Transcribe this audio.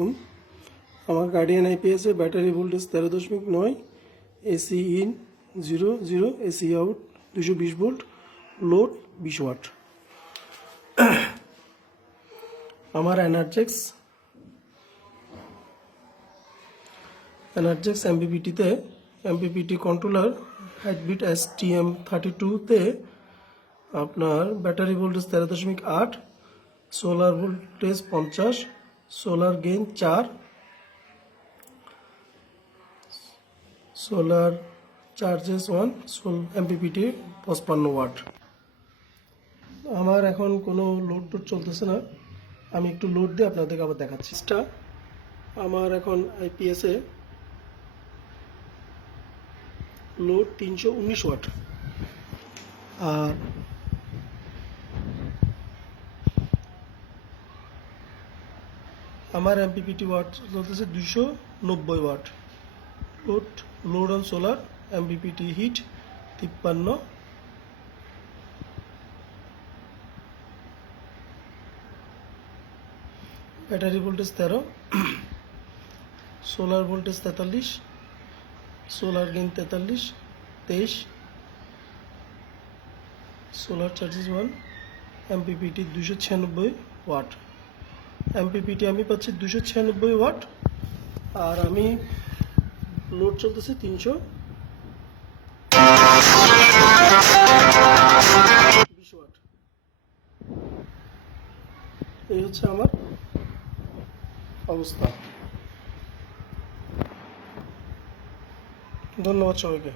আলাইকুম আমার guardian আইপিএসে battery voltage তেরো দশমিক নয় AC in zero zero AC out দুশো বিশ ভোল্ট লোড বিশ ওয়াট আমার এনার্জেক্স এনার্জেক্স এমপিপিটিতে এমপিপিটি কন্ট্রোলার হাইটবিট এস টি এম থার্টি টুতে আপনার ব্যাটারি ভোল্টেজ তেরো দশমিক আট সোলার ভোল্টেজ পঞ্চাশ সোলার গেইন চার, সোলার চার্জেস ওয়ান, সোল এমপিপিটি পঁচপান্ন ওয়াট। আমার এখন কোনো লোড টোড চলতেছে না। আমি একটু লোড দিয়ে আপনাদেরকে আবার দেখাচ্ছি। আমার এখন আইপিএসে লোড তিনশো উনিশ ওয়াট। আর আমার এমপিপিটি ওয়াট চলতেছে দুশো নব্বই watt load load on solar MPPT hit তিপ্পান্ন। ব্যাটারি ভোল্টেজ তেরো। সোলার ভোল্টেজ তেতাল্লিশ। সোলার গেন তেতাল্লিশ, তেইশ। সোলার চার্জেস ওয়ান এমপিপিটি দুশো ছিয়ানব্বই ওয়াট এমপিপিটি আমি পাচ্ছি দুশো ছিয়ানব্বই ওয়াট। আর আমি লোড চলতেছে তিনশো। বিশ ওয়াট। এই হচ্ছে আমার অবস্থা। ধন্যবাদ সবাইকে।